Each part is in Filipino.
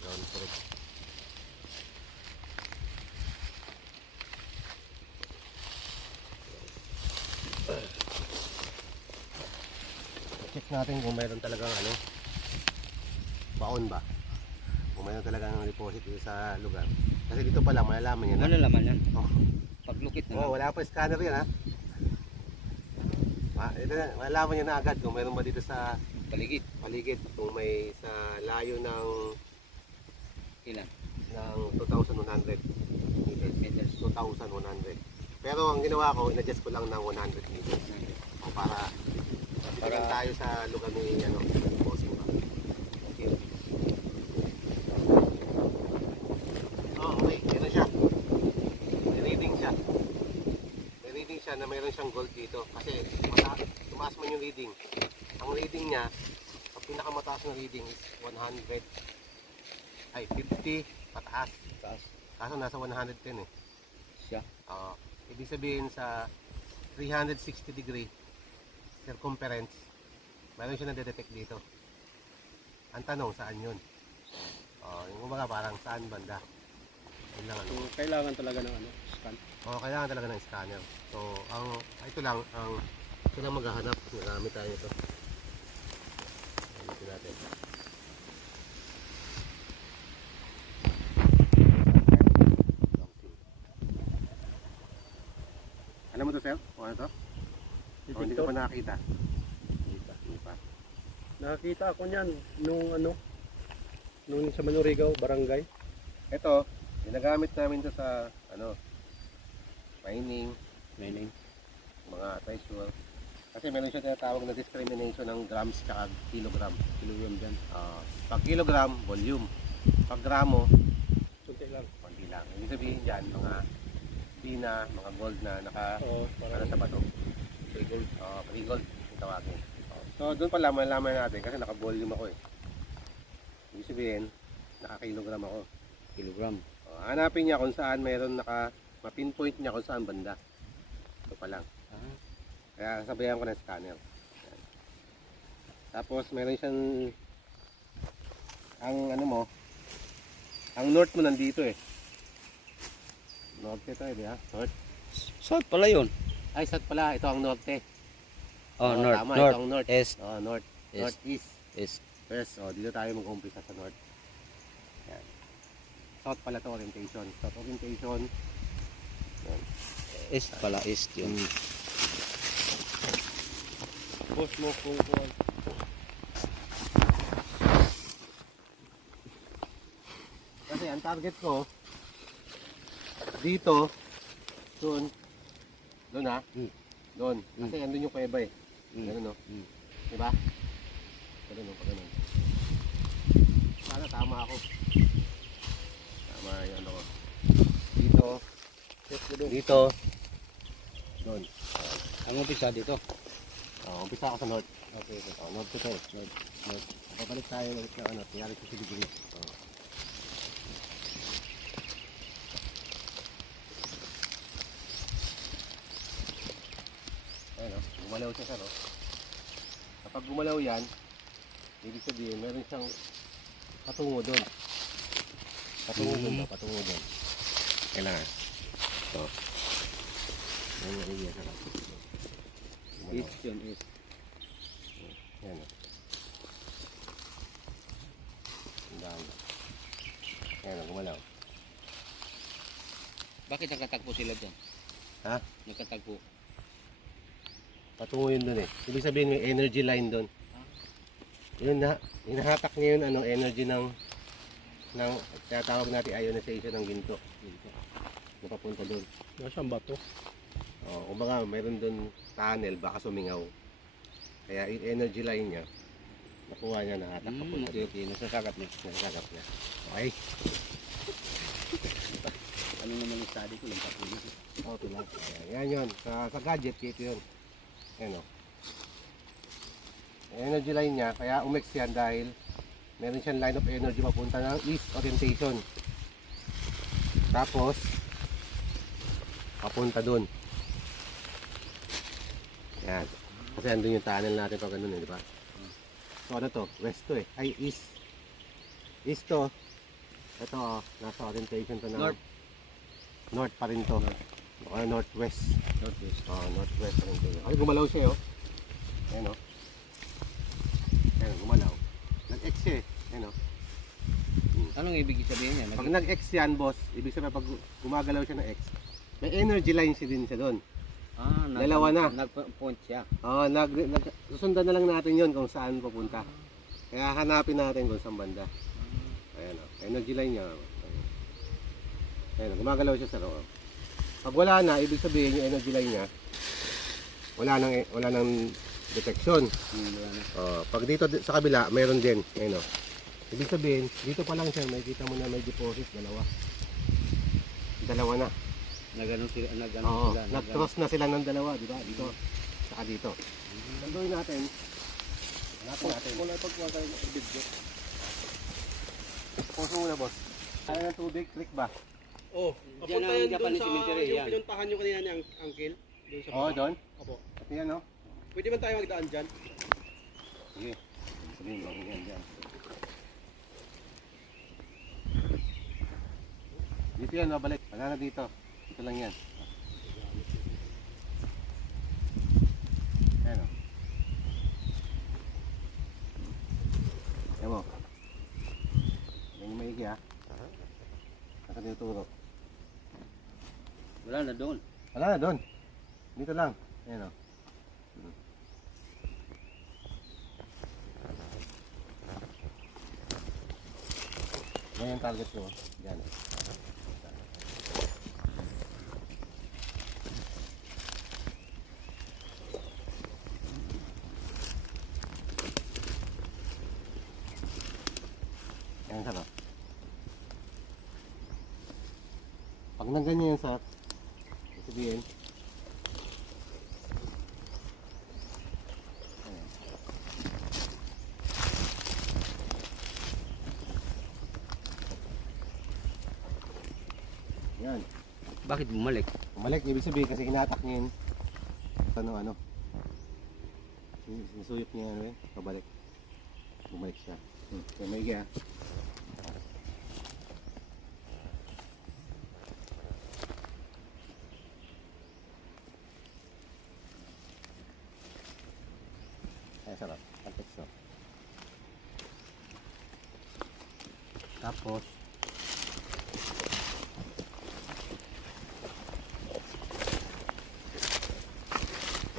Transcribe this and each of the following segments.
Ground truth. Check natin kung mayroon talagang ano, baon ba? Kung mayroon talagang deposit dito sa lugar. Kasi dito pa lang, malalaman yan. Ano laman yan? Oh. Paglukit na Oh, wala pa scanner yan ha. Ma, ito na, malalaman niya na agad kung mayroon ba dito sa Paligid. paligid kung may sa layo ng Ilan? ng 2,100 meters. Meters. 2,100. Pero ang ginawa ko, in-adjust ko lang ng 100 meters. O para para tayo sa lugar ni ano, bossing ba. Okay. Oh, okay. Siya. May reading siya. May reading siya na mayroon siyang gold dito. Kasi tumaas man yung reading. Ang reading niya, ang pinakamataas na reading is 100 ay 50 pataas. Taas. Kaso nasa 110 eh. Siya. Oo. ibig sabihin sa 360 degree circumference, mayroon siya na-detect dito. Ang tanong, saan yun? Oh, yung kumbaga parang saan banda? Yun lang ano. So, kailangan talaga ng ano, scan. Oo, kailangan talaga ng scanner. So, ang ito lang, ang ito lang maghahanap. Nagamit tayo ito. Gamitin natin. Alam mo to, sir? Kung ano to? O, hindi ko pa nakakita. Hindi pa. Hindi pa. Nakakita ako niyan nung ano, nung sa Manurigaw, barangay. Ito, ginagamit namin to sa, ano, mining, Mining. mga treasure. Kasi meron siya tinatawag na discrimination ng grams tsaka kilogram. Kilogram dyan. Ah, pag kilogram, volume. Pag gramo, Kunti lang. konti lang. Ibig sabihin dyan, mga pina, mga gold na naka, Oo, ano sa bato. Free gold. Uh, free gold, yung tawagin. So, doon pala malalaman natin kasi naka-volume ako eh. Ibig sabihin, naka-kilogram ako. Kilogram. Uh, hanapin niya kung saan mayroon naka, ma-pinpoint niya kung saan banda. Ito pa lang. Ah, Kaya sabayan ko ng scanner. Tapos meron siyang ang ano mo ang north mo nandito eh. Norte to eh, di ba? North. South pala yun. Ay, south pala. Ito ang norte. Oh, Oo, north. tama, north. Ito ang north. East. Oh, north. East. Northeast. East. West. Oh, dito tayo mag-umpisa sa north. Yan. South pala to orientation. South orientation. East pala. East yun. Mm. Boss mo kung kung Kasi ang target ko dito, doon, doon ha, Mm. doon. Kasi andun yung kuweba eh. Mm. Ganun no? Mm. Diba? Ganun no, ganun. Sana tama ako. Tama yung ano ko. Dito, dito, doon. Ang umpisa dito. Oh, umpisa ako sa north. Okay, okay. Oh, north to south. North. North. Babalik tayo ulit ng ano, 360 degrees. Oh. Ayun oh, gumalaw siya sir oh. Kapag gumalaw yan, ibig sabihin meron siyang patungo doon. Patungo doon Mm. ba? Patungo doon. Kailangan. Ito. Yan yung area sarap. Gumalaw. East yun. East. Yan o. Ang dami. Yan o, gumalaw. Bakit nakatagpo sila dyan? Ha? Nakatagpo. Patungo yun dun eh. Ibig sabihin may energy line dun. Yun na, hinahatak niya yun anong energy ng ng tinatawag natin ionization ng ginto. Ginto. Napapunta dun. Nasaan ba to? O, kumbaga mayroon dun tunnel, baka sumingaw. Kaya yung energy line niya, nakuha niya na hatak Mm, papunta okay, okay. Nasasakap niya. Nasagap niya. Okay? Ano naman yung study ko? Yung tapos niya. Oh, ito lang. Ayan, yan yun. Sa, sa gadget, ito yun. Ayan o. Energy line niya, kaya umix yan dahil meron siyang line of energy papunta ng east orientation. Tapos, papunta dun. Yan. Kasi andun yung tunnel natin pag ganun eh, di ba? So ano to? West to eh. Ay, east. East to. Ito, oh, nasa orientation to na. North. North pa rin to. Baka northwest. Northwest. Oh, northwest rin to. Ay, gumalaw siya, oh. Ayan, oh. Ayan, gumalaw. Nag-X siya, eh. Ayan, oh. Anong ibig sabihin niya? Pag nag-X yan, boss, ibig sabihin pag gumagalaw siya ng X, may energy line siya din siya doon. ah, nag- Dalawa na. Nag-point siya. Oh, nag, nag, susundan na lang natin yon kung saan pupunta. Kaya hanapin natin kung saan banda. Ayan o, energy line niya. Ayan, Ayan, gumagalaw siya sa loob. Pag wala na, ibig sabihin yung energy line niya, wala nang, wala nang detection. Hmm, wala na. Oh, pag dito di- sa kabila, mayroon din. Ayan o. Ibig sabihin, dito pa lang siya, may kita mo na may deposit, dalawa. Dalawa na. Nagano sila, nagano Oo, sila. nag- nag-cross na sila ng dalawa, di ba? Dito, saka dito. Ang gawin natin, hanapin natin. Wala pagkuha tayo ng video. Pause mo muna, boss. Kaya ng tubig, click ba? Oh, Diyan papunta ang yan Japanese sa cemetery, yung yan. pinuntahan nyo kanina ni Ang- Uncle. Doon sa Oo, baba. doon. Opo. Ito yan, no? Pwede man tayo magdaan dyan? Sige. Sabihin mo, yan, yan. Dito yan, no? Balik. Wala na dito. Dito lang yan. Ayan, o. Ayan mo. Yan yung maigi, ha? Saan ka tinuturo? Wala na doon. Wala na doon. Dito lang. Ayan o. Yan yung target ko. Yan. Yan sarap. Pag nangganyan yan sa sabihin, yan. Bakit bumalik? Umalik, ibig sabihin kasi kinatak niya yun. Ano, ano. Sin- Sinusuyok niya ano yun, pabalik. Bumalik siya. Hmm. Kaya may ah. Ay, sarap. Ang teksto. Tapos,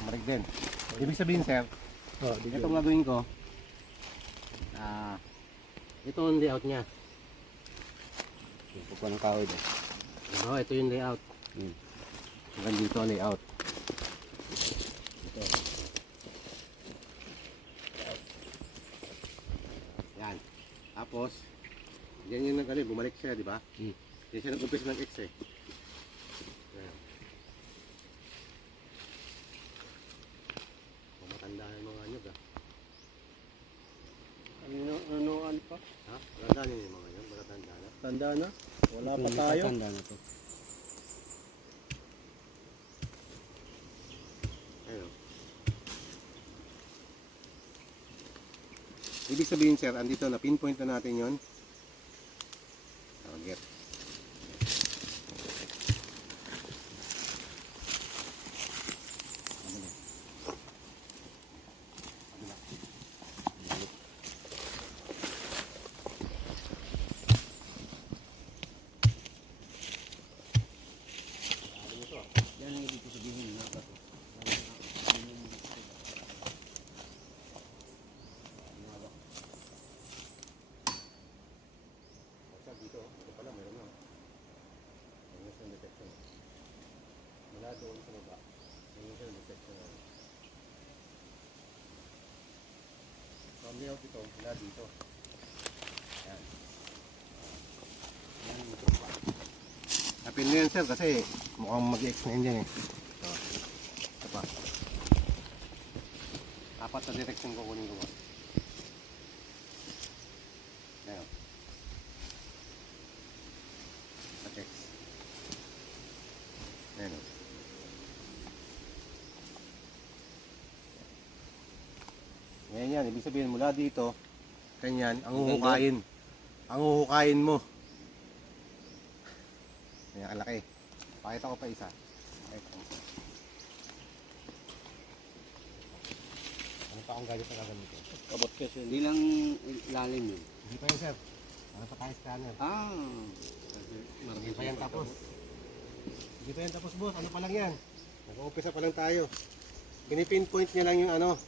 Tumarig din. Ibig sabihin, sir, Oh, ito ang gagawin ko. Ah, ito ang layout niya. Pupuan ng kahoy doon. Oo, ito yung layout. Hmm. Hanggang dito ang layout. Ito. Yan. Tapos, yan yung nag bumalik siya, di ba? Hmm. Yan siya nag-umpisa ng X eh. Yan. Mamatanda na yung mga anyog ah. Ano, ano, ano pa? Ha? Maganda niyo yung mga yun, matatanda na. Tanda na? Wala pa tayo. Tanda na to. Ayun. Ibig sabihin sir, andito na pinpoint na natin yon. Target. Yan ang ibig sabihin na bato. Basta dito, ito pala meron na. Mayroon siyang detection. Mula doon sa baba, mayroon siyang detection. So, ang layout ito, mula dito. Yan. Napin mo yan sir kasi mukhang mag-X na yun dyan eh. Ito. Ito pa. Apat na detection ko kunin ko ba. Yan. At-X. Ayan o. Ngayon yan, ibig sabihin mula dito, kanyan, ang huhukayin. Ang huhukayin mo. Ganyan kalaki. Pakita ko pa isa. Pakita ko. Ano pa akong gadget na gagamitin? Kabot kasi. Hindi lang ilalim yun. Hindi pa yan, sir. Ano pa tayo scanner? Ah. Hindi pa yan tapos. Hindi pa yan tapos, boss. Ano pa lang yan? Nag-uumpisa pa lang tayo. Pinipinpoint niya lang yung ano.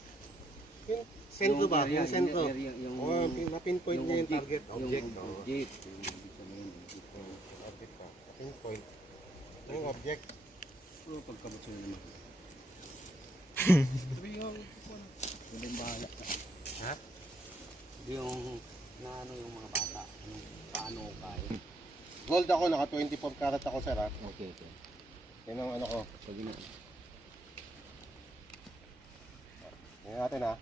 Yung sentro ba? Yung sentro. Yung, Oo, pin- na-pinpoint niya yung target. Object. Yung oo. object. Sabihin, object. Yung object object. Pero pagkabot sila naman. Sabi yung Yung bahala. Ha? Yung na ano yung mga bata. Ano, paano ko kaya. Gold ako, naka 24 karat ako, sir. Ha? Okay, okay. Yan ang ano ko. Sabi na. Yan natin ha.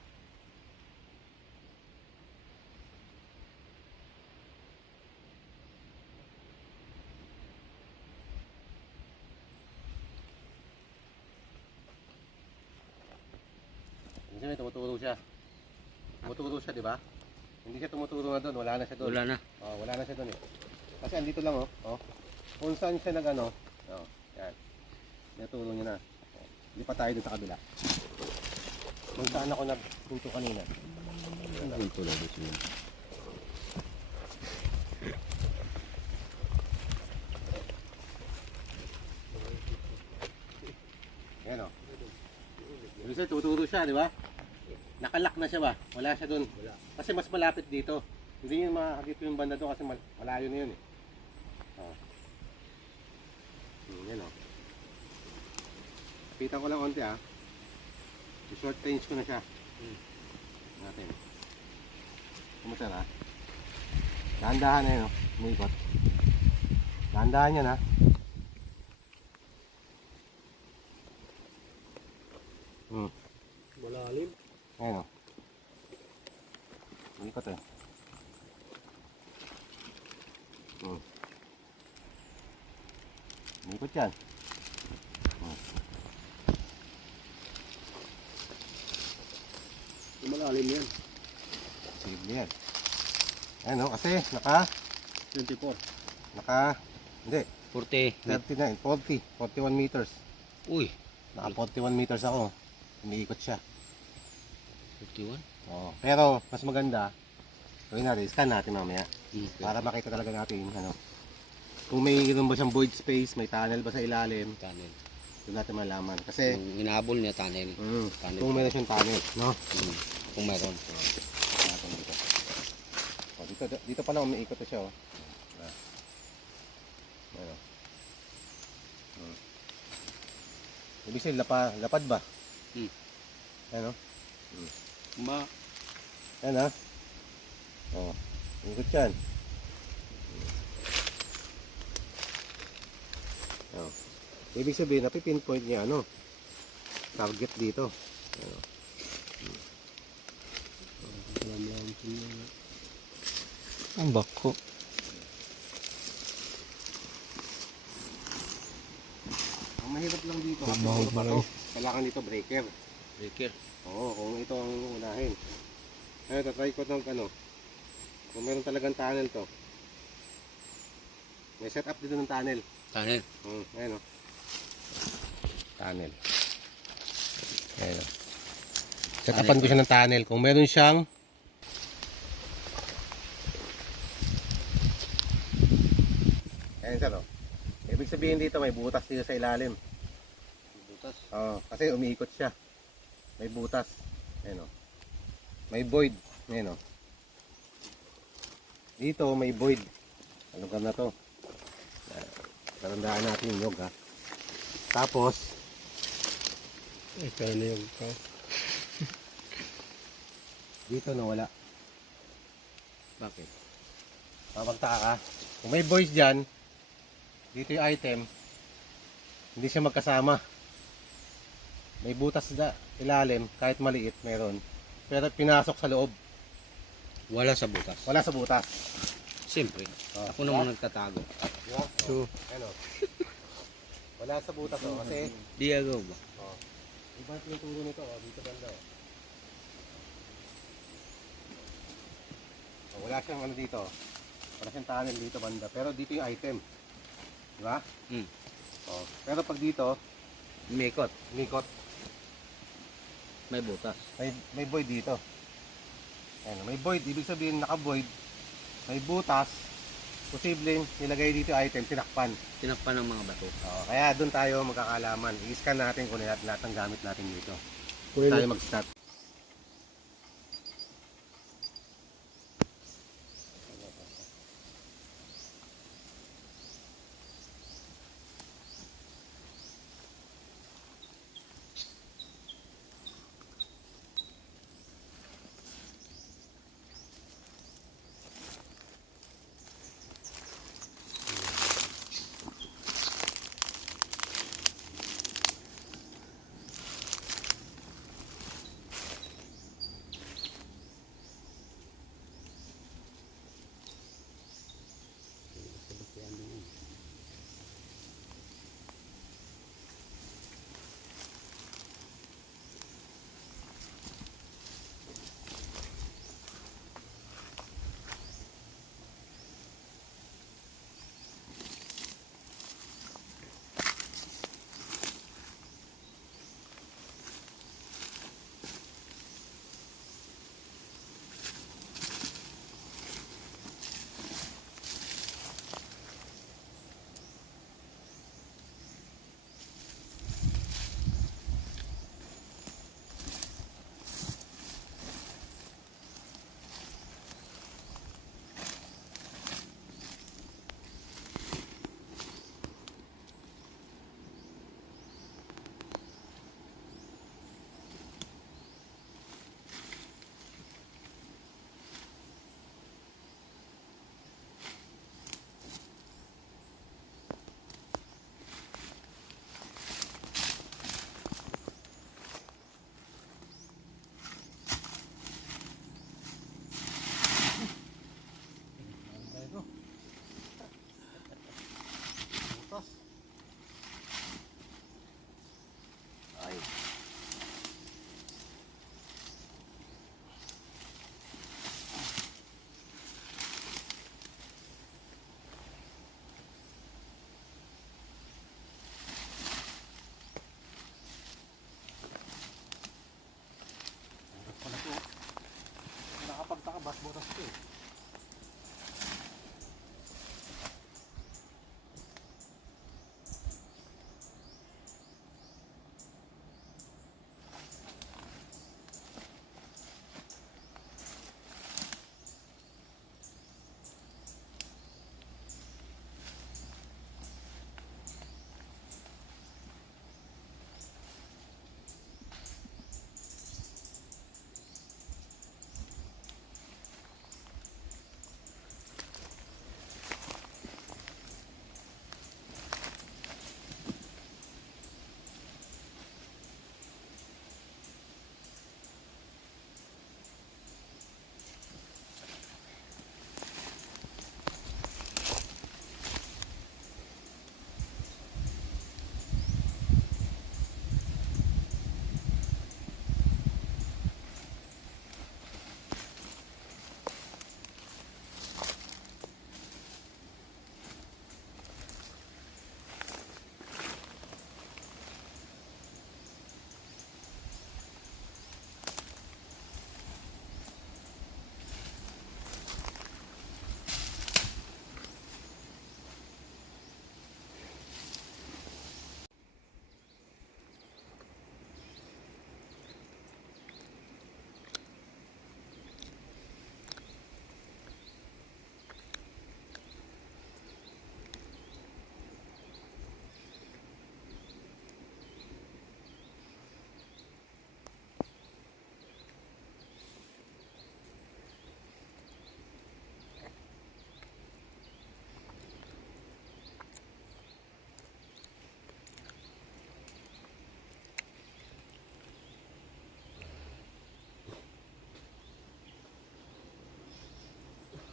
Hindi siya, tumuturo siya. Tumuturo siya, di ba? Hindi siya tumuturo na doon, wala na siya doon. Wala na. Oh, wala na siya doon eh. Kasi andito lang oh. oh. Kung saan siya nag ano. Oh, yan. Naturo niya na. Oh. Lipat tayo dun sa kabila. Kung saan ako nagpunto kanina. Yung tulad ito yun. Yan oh. Sabihin, tuturo siya, di ba? Nakalak na siya ba? Wala siya doon. Wala. Kasi mas malapit dito. Hindi niya makakagip yung banda doon kasi mal- malayo na yun eh. Oh. Hmm, yan oh. Kapitan ko lang konti ah. I-short range ko na siya. Hmm. Natin. Kumusta na? Dahan-dahan na yun oh. Umikot. Dahan-dahan yan ah. Hmm. Malalim. Ayun o. Umikot eh. Hmm. Umikot yan. Malalim yan. Sige yan. Ayun o, kasi naka, 24. naka, hindi, 40. 39, 40, 41 meters. Uy. Naka 41 meters ako. Umiikot siya. 51? Oo. Pero, mas maganda, gawin natin, scan natin mamaya. Hmm. Para makita talaga natin, ano, kung may ganoon ba siyang void space, may tunnel ba sa ilalim, Tunnel. doon natin malaman. Kasi, Yung inahabol niya tunnel. mm, Tunnel. kung meron siyang tunnel, no? Hmm. Kung mayroon. Natin dito. O, dito, dito pa lang umiikot na siya, oh. Ah. Ano? Hmm. Ibig sabihin, lapa, lapad ba? Hmm. Ano? Ma. Yan ha. Oh, ikot yan. Oh. Ibig sabihin, napipinpoint niya ano? Target dito. Ano? Ang bako. Ang mahirap lang dito, pa mo to, kailangan dito breaker. Breaker. Oo, kung ito ang unahin. Ayun, tatry ko ng ano. Kung meron talagang tunnel to. May setup dito ng tunnel. Tunnel. Hmm, ayun o. Tunnel. Ayun o. Setapan ko siya ng tunnel. Kung meron siyang Ayun sir o. Ibig sabihin dito may butas dito sa ilalim. Butas. Oo, kasi umiikot siya. May butas. Ayun o. May void. Ayun o. Dito may void. Ano ka na to? Tatandaan natin yung nyog ha. Tapos, Ay, kaya na yung ka. dito nawala. Bakit? Mapagtaka ka. Kung may voice dyan, dito yung item, hindi siya magkasama. May butas sa ilalim, kahit maliit, meron. Pero pinasok sa loob. Wala sa butas. Wala sa butas. Siyempre. Oh, Ako naman nagtatago. Ba? So, Ano? Wala sa butas oh, kasi Diagaw ba? oh, iba yung tinuturo nito oh, dito banda oh. Oh, wala siyang ano dito. Wala siyang tunnel dito banda, pero dito yung item. Di ba? Hmm. Oh. Pero pag dito, Umikot. umikot, May butas. may, may void dito. Ayan, may void, ibig sabihin naka-void, may butas, posibleng nilagay dito item, tinakpan. Tinakpan ng mga bato. Oh, kaya doon tayo magkakalaman. I-scan natin kung lahat, lahat ng gamit natin dito. Kunin Tayo mag-start.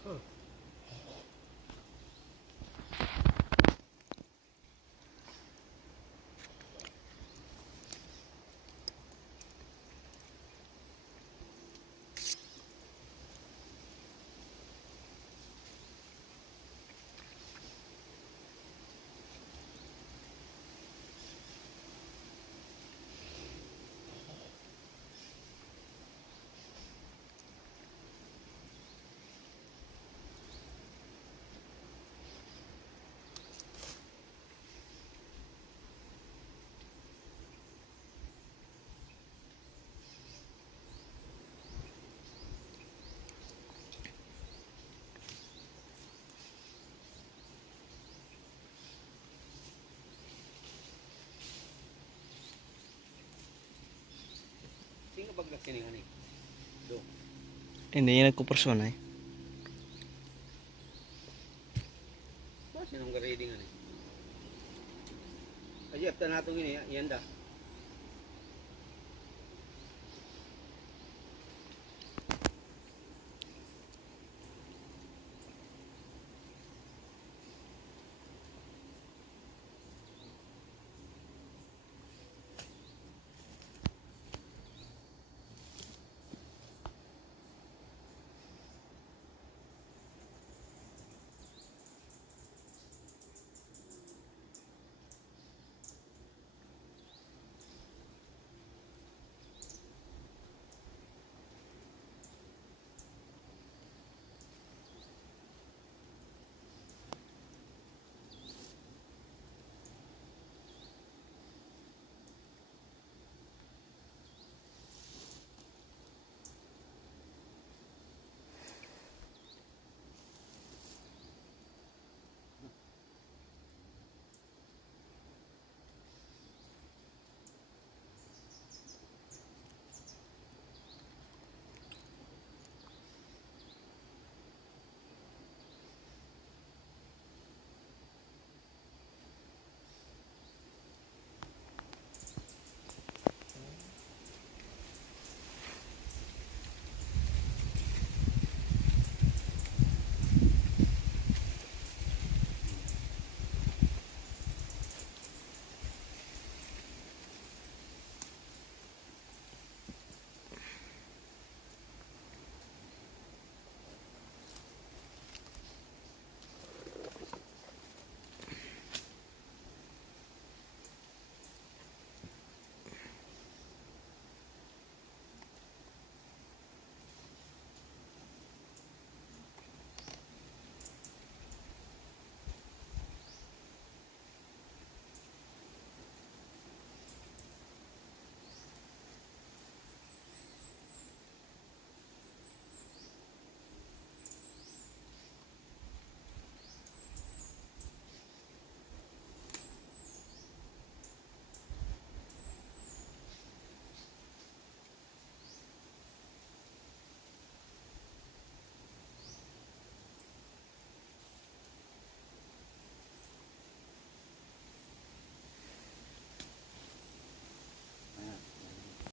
Huh. Kini ani. Hindi yung nagkupersona eh. Sinong reading ani? Aji after nato gini, yan da.